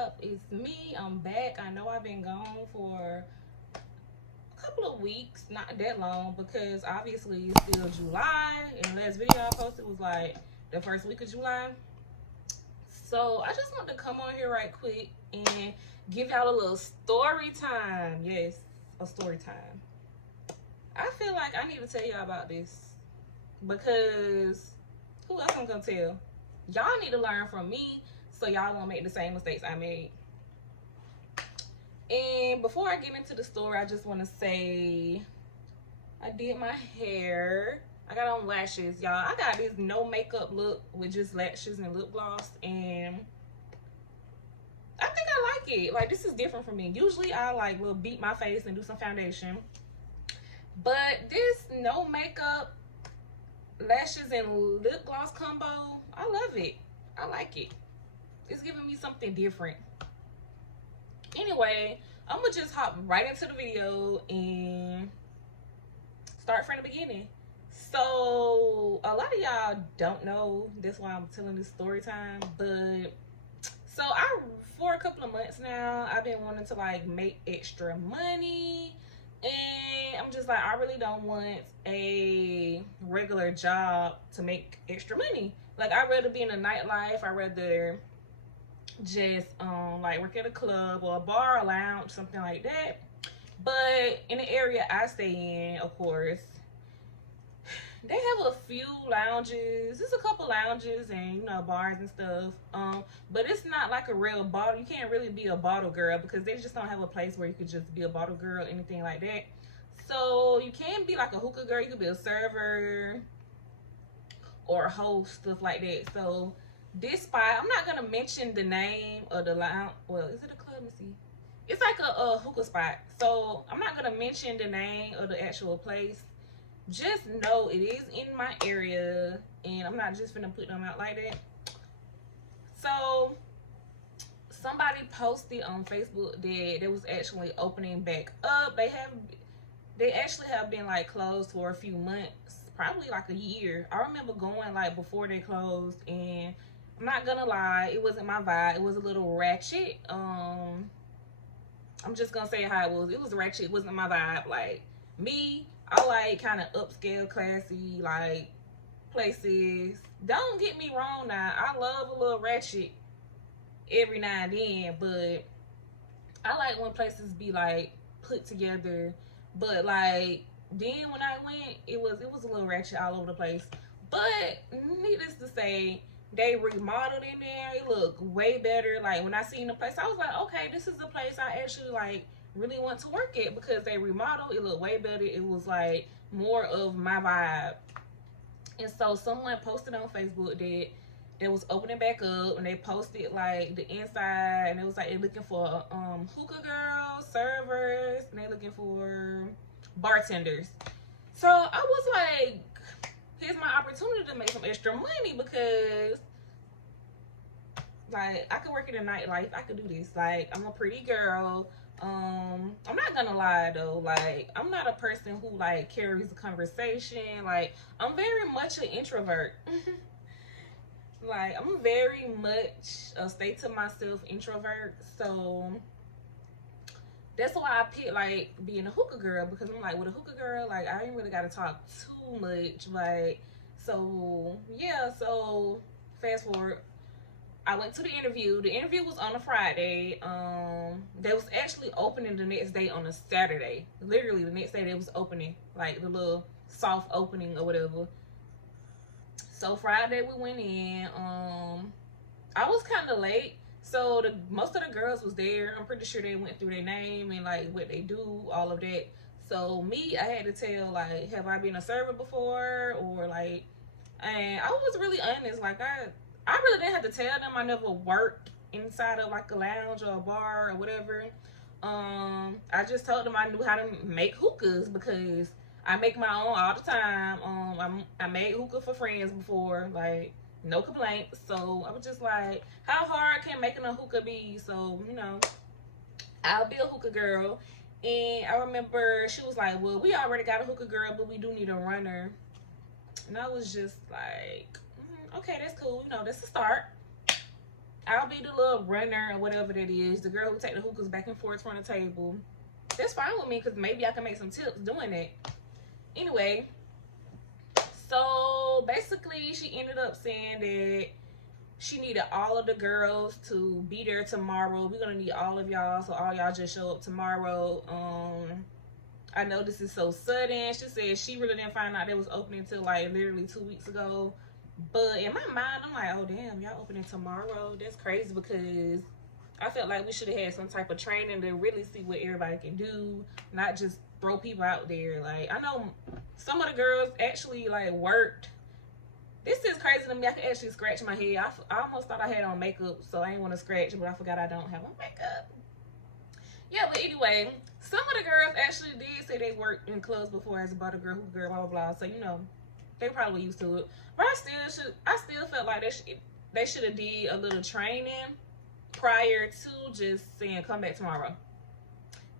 up? It's me. I'm back. I know I've been gone for a couple of weeks, not that long, because obviously it's still July, and the last video I posted was like the first week of July. So I just want to come on here right quick and give y'all a little story time. Yes, a story time. I feel like I need to tell y'all about this because who else I'm gonna tell? Y'all need to learn from me so y'all won't make the same mistakes I made. And before I get into the story, I just want to say I did my hair. I got on lashes, y'all. I got this no makeup look with just lashes and lip gloss, and I think I like it. Like, this is different for me. Usually I like will beat my face and do some foundation, but this no makeup lashes and lip gloss combo, I love it. I like it. It's giving me something different. Anyway, I'm gonna just hop right into the video and start from the beginning. So a lot of y'all don't know, that's why I'm telling this story time, but so for a couple of months now, I've been wanting to like make extra money, and I'm just like, I really don't want a regular job to make extra money. Like, I'd rather be in a nightlife. I'd rather just like work at a club or a bar or lounge, something like that. But in the area I stay in, of course, they have a few lounges. There's a couple lounges and, you know, bars and stuff. But it's not like a real bottle. You can't really be a bottle girl because they just don't have a place where you could just be a bottle girl, anything like that. So you can be like a hookah girl. You could be a server or a host, stuff like that. So this spot, I'm not gonna mention the name of the lounge. Well, is it a club? Let me see. It's like a hookah spot. So I'm not gonna mention the name of the actual place. Just know it is in my area, and I'm not just gonna put them out like that. So somebody posted on Facebook that they was actually opening back up. They actually have been like closed for a few months, probably like a year. I remember going like before they closed, and I'm not gonna lie, it wasn't my vibe. It was a little ratchet. I'm just gonna say how it was. It was ratchet. It wasn't my vibe. Like, me, I like kind of upscale, classy, like, places. Don't get me wrong now. I love a little ratchet every now and then, but I like when places be like put together. But like, then when I went, it was a little ratchet all over the place. But needless to say, they remodeled in there. It looked way better. Like, when I seen the place, I was like, okay, this is the place I actually like really want to work at, because they remodeled. It looked way better. It was like more of my vibe. And so someone posted on Facebook that it was opening back up, and they posted like the inside, and it was like they're looking for hookah girls, servers, and they're looking for bartenders. So I was like, here's my opportunity to make some extra money, because like, I could work in the nightlife. I could do this. Like, I'm a pretty girl. I'm not gonna lie though, like, I'm not a person who like carries a conversation. Like, I'm very much an introvert. Like, I'm very much a stay to myself introvert. So that's why I picked like being a hookah girl, because I'm like, with a hookah girl, like, I ain't really gotta talk too much. Like, so yeah, so fast forward, I went to the interview. The interview was on a Friday. They was actually opening the next day on a Saturday. Literally the next day they was opening, like the little soft opening or whatever. So Friday we went in. I was kind of late, so most of the girls was there. I'm pretty sure they went through their name and like what they do, all of that. So me, I had to tell like, have I been a server before, or like, and I was really honest. Like, I really didn't have to tell them I never worked inside of like a lounge or a bar or whatever. I just told them I knew how to make hookahs, because I make my own all the time. I made hookah for friends before, like, no complaints. So I was just like, how hard can making a hookah be? So, you know, I'll be a hookah girl. And I remember she was like, well, we already got a hookah girl, but we do need a runner. And I was just like, okay, that's cool. You know, that's a start. I'll be the little runner or whatever that is, the girl who take the hookahs back and forth from the table. That's fine with me because maybe I can make some tips doing that. Anyway, so basically she ended up saying that she needed all of the girls to be there tomorrow. We're gonna need all of y'all, so all y'all just show up tomorrow. I know this is so sudden. She said she really didn't find out they was opening until like literally 2 weeks ago. But in my mind, I'm like, oh damn, y'all opening tomorrow? That's crazy, because I felt like we should have had some type of training to really see what everybody can do, not just throw people out there. Like, I know some of the girls actually like worked. This is crazy to me. I can actually scratch my head. I almost thought I had on makeup, so I didn't want to scratch, but I forgot I don't have on makeup. Yeah, but anyway, some of the girls actually did say they worked in clubs before as a butter girl, hookah girl, blah blah blah. So you know, they probably used to it. But I still felt like they should have did a little training prior to just saying come back tomorrow.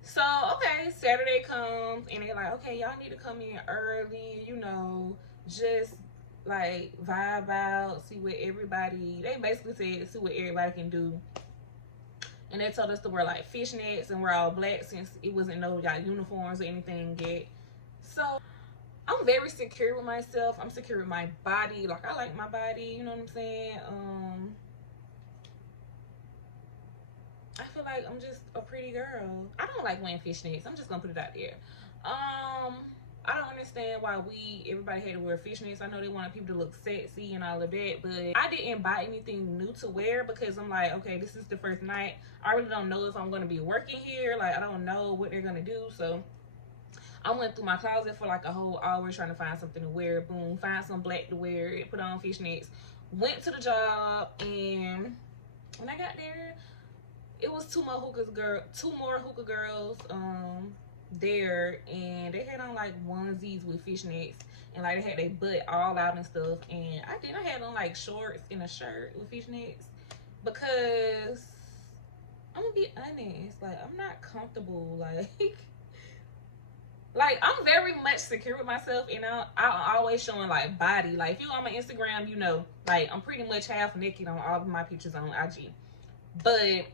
So okay, Saturday comes and they're like, okay, y'all need to come in early, you know, just like vibe out, see what everybody, they basically said see what everybody can do. And they told us to wear like fishnets and wear all black since it wasn't no like uniforms or anything yet. So I'm very secure with myself. I'm secure with my body. Like, I like my body, you know what I'm saying? I feel like I'm just a pretty girl. I don't like wearing fishnets. I'm just gonna put it out there. I don't understand why everybody had to wear fishnets. I know they wanted people to look sexy and all of that, but I didn't buy anything new to wear because I'm like, okay, this is the first night. I really don't know if I'm gonna be working here. Like, I don't know what they're gonna do. So I went through my closet for like a whole hour trying to find something to wear. Boom, find some black to wear, put on fishnets, went to the job, and when I got there, it was two more hookah girls there, and they had on like onesies with fishnets, and like they had their butt all out and stuff, and I had on like shorts and a shirt with fishnets because I'm gonna be honest, like I'm not comfortable, like I'm very much secure with myself, and I'm always showing like body. Like if you on my Instagram, you know, like I'm pretty much half naked on all of my pictures on IG. But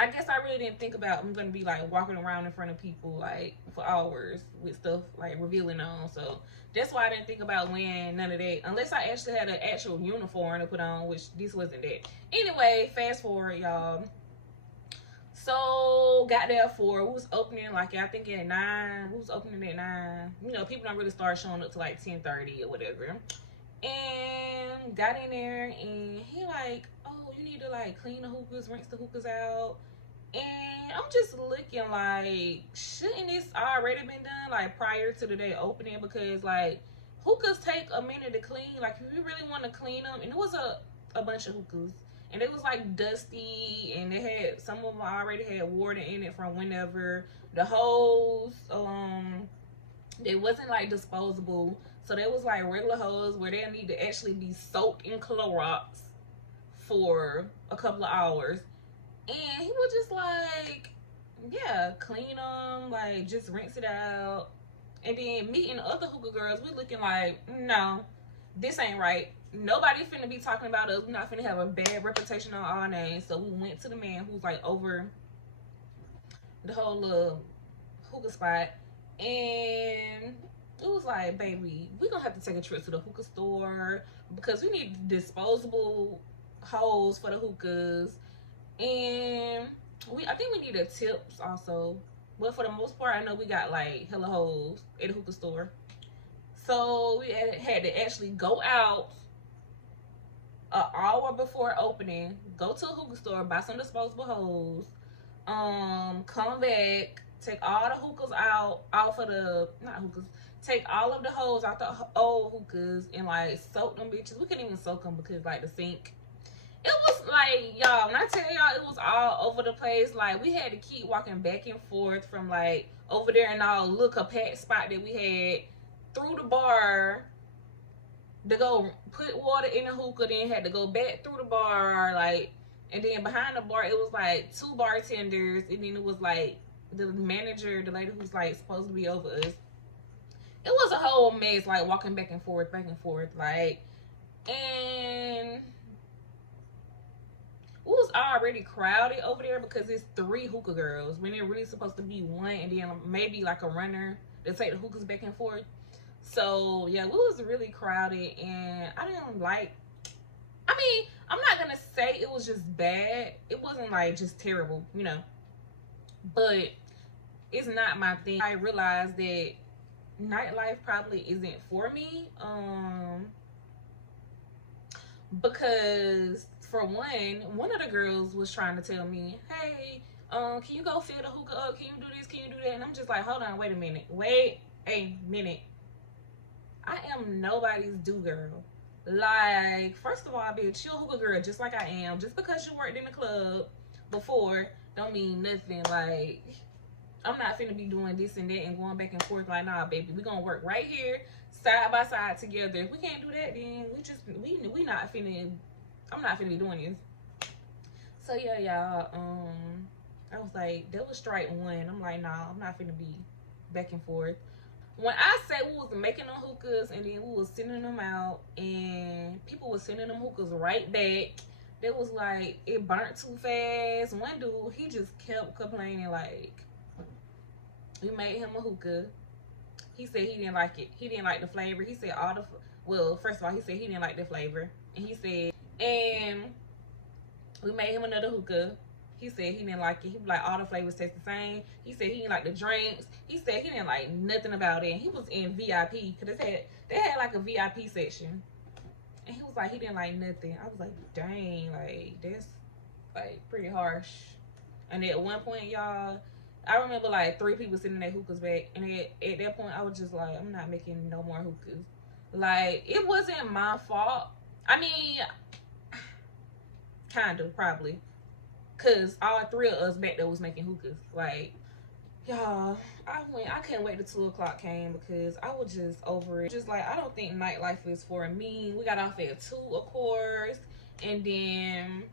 I guess I really didn't think about I'm gonna be like walking around in front of people like for hours with stuff like revealing on. So that's why I didn't think about wearing none of that unless I actually had an actual uniform to put on, which this wasn't that. Anyway, fast forward, y'all. So got there we was opening like I think at 9. We was opening at 9. You know, people don't really start showing up to like 10:30 or whatever. And got in there and he like, oh, you need to like clean the hookahs, rinse the hookahs out. And I'm just looking like, shouldn't this already been done like prior to the day opening? Because like hookahs take a minute to clean. Like if you really want to clean them, and it was a bunch of hookahs, and it was like dusty, and they had some of them already had water in it from whenever. The hose, they wasn't like disposable, so they was like regular hose where they need to actually be soaked in Clorox for a couple of hours. And he was just like, yeah, clean them, like just rinse it out. And then me and other hookah girls, we looking like, no, this ain't right. Nobody finna be talking about us. We're not finna have a bad reputation on our names. So we went to the man who's like over the whole hookah spot, and it was like, baby, we gonna have to take a trip to the hookah store because we need disposable hose for the hookahs. And I think we needed tips also, but for the most part I know we got like hella hoes at the hookah store. So we had to actually go out an hour before opening, go to a hookah store, buy some disposable hose, come back, take all the hookahs off of the, not hookahs, take all of the hose out the old hookahs and like soak them bitches. We couldn't even soak them because like the sink, it was like, y'all, when I tell y'all, it was all over the place. Like we had to keep walking back and forth from like over there in our little packed spot that we had through the bar to go put water in the hookah, then had to go back through the bar, like, and then behind the bar it was like 2 bartenders, and then it was like the manager, the lady who's like supposed to be over us. It was a whole mess, like walking back and forth, like, and was already crowded over there because it's 3 hookah girls when they're really supposed to be 1, and then maybe like a runner to take the hookahs back and forth. So yeah, it was really crowded, and I didn't like. I mean, I'm not gonna say it was just bad. It wasn't like just terrible, you know. But it's not my thing. I realized that nightlife probably isn't for me. Because for one of the girls was trying to tell me, hey, can you go fill the hookah up? Can you do this? Can you do that? And I'm just like, hold on, wait a minute. Wait a minute. I am nobody's do girl. Like, first of all, bitch, you're a hookah girl just like I am. Just because you worked in the club before don't mean nothing. Like, I'm not finna be doing this and that and going back and forth. Like, nah, baby, we gonna work right here, side by side together. If we can't do that, then we not finna. I'm not finna be doing this. So yeah, y'all. I was like, that was strike 1. I'm like, nah, I'm not finna be back and forth. When I said we was making them hookahs and then we was sending them out and people was sending them hookahs right back, they was like, it burnt too fast. One dude, he just kept complaining, like, we made him a hookah. He said he didn't like it. He didn't like the flavor. He said well, first of all, he said he didn't like the flavor. And he said, and we made him another hookah. He said he didn't like it. He was like, all the flavors taste the same. He said he didn't like the drinks. He said he didn't like nothing about it. And he was in VIP because they had like a VIP section. And he was like, he didn't like nothing. I was like, dang, like, that's like pretty harsh. And at one point, y'all, I remember like 3 people sending their hookahs back. And at that point, I was just like, I'm not making no more hookahs. Like, it wasn't my fault. I mean, kind of, probably. Because all 3 of us back there was making hookahs. Like, y'all, I couldn't wait till 2 o'clock came because I was just over it. Just like, I don't think nightlife is for me. We got off at 2, of course. And then,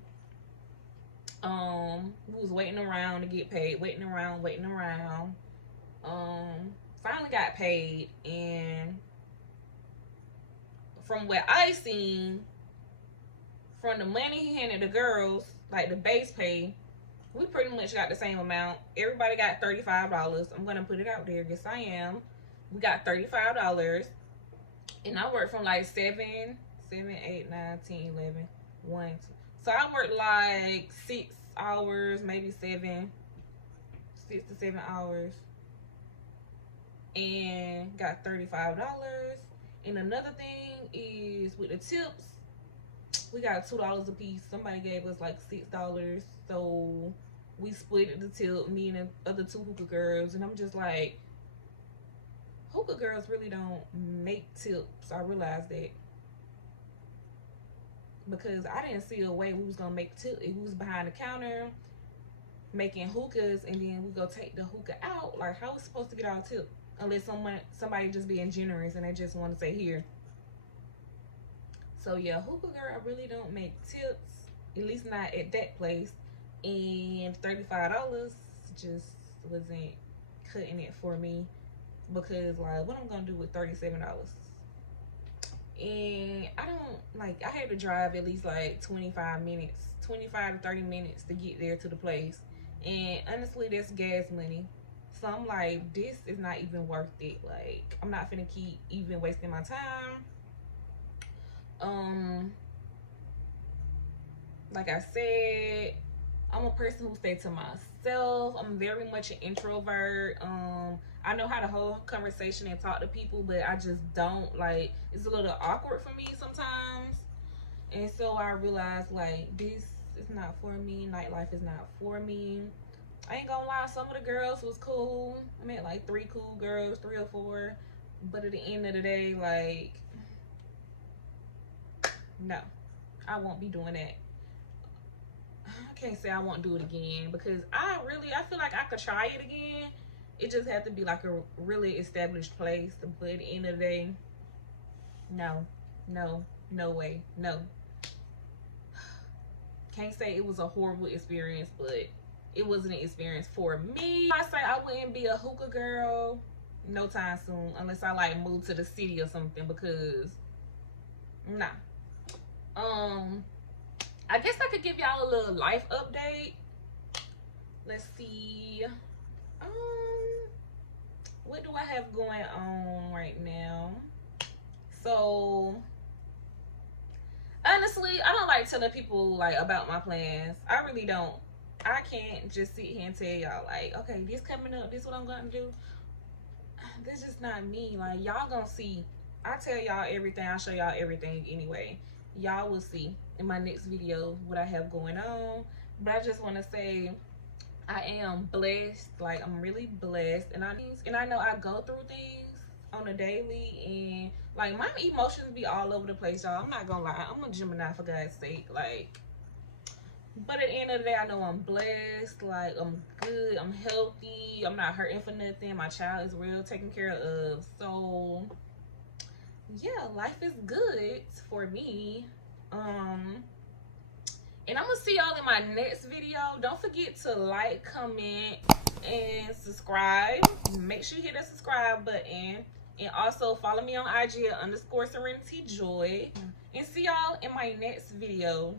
we was waiting around to get paid. Waiting around. Finally got paid. And from what I seen, from the money he handed the girls, like the base pay, we pretty much got the same amount. Everybody got $35. I'm gonna put it out there. Yes, I am. We got $35, and I worked from like 7, 8, 9, 10, 11, 1, 2. So I worked like 6 hours, maybe 7, 6 to 7 hours, and got $35. And another thing is with the tips, we got $2 a piece. Somebody gave us like $6, so we split the tip, me and the other 2 hookah girls. And I'm just like, hookah girls really don't make tips. I realized that because I didn't see a way we was gonna make tips. It was behind the counter making hookahs, and then we go take the hookah out. Like, how we supposed to get our tip unless somebody just being generous and they just want to say here. So yeah, hookah girl, I really don't make tips, at least not at that place. And $35 just wasn't cutting it for me because, like, what I'm gonna do with $37? And I don't, like, I had to drive at least like 25 to 30 minutes to get there to the place. And honestly, that's gas money. So I'm like, this is not even worth it. Like, I'm not finna keep even wasting my time. Like I said, I'm a person who stays to myself. I'm very much an introvert. I know how to hold conversation and talk to people, but I just don't, like, it's a little awkward for me sometimes. And so I realized, like, this is not for me. Nightlife is not for me. I ain't gonna lie, some of the girls was cool. I met like 3 cool girls, 3 or 4. But at the end of the day, like, no, I won't be doing that. I can't say I won't do it again because I feel like I could try it again. It just had to be like a really established place. But at the end of the day, no way, no. Can't say it was a horrible experience, but it wasn't an experience for me. I say I wouldn't be a hookah girl no time soon unless I like move to the city or something, because nah. I guess I could give y'all a little life update. Let's see. What do I have going on right now? So honestly, I don't like telling people like about my plans. I really don't. I can't just sit here and tell y'all like, okay, this coming up, this what I'm gonna do. This is not me. Like, y'all gonna see. I tell y'all everything. I show y'all everything anyway. Y'all will see in my next video what I have going on. But I just want to say I am blessed. Like, I'm really blessed, and I know I go through things on a daily, and like my emotions be all over the place, y'all. I'm not gonna lie. I'm a Gemini, for God's sake. Like, but at the end of the day, I know I'm blessed. Like, I'm good. I'm healthy. I'm not hurting for nothing. My child is real taken care of. So yeah, life is good for me. And I'm gonna see y'all in my next video. Don't forget to like, comment, and subscribe. Make sure you hit that subscribe button. And also follow me on IG at _Serenity Joy. And see y'all in my next video.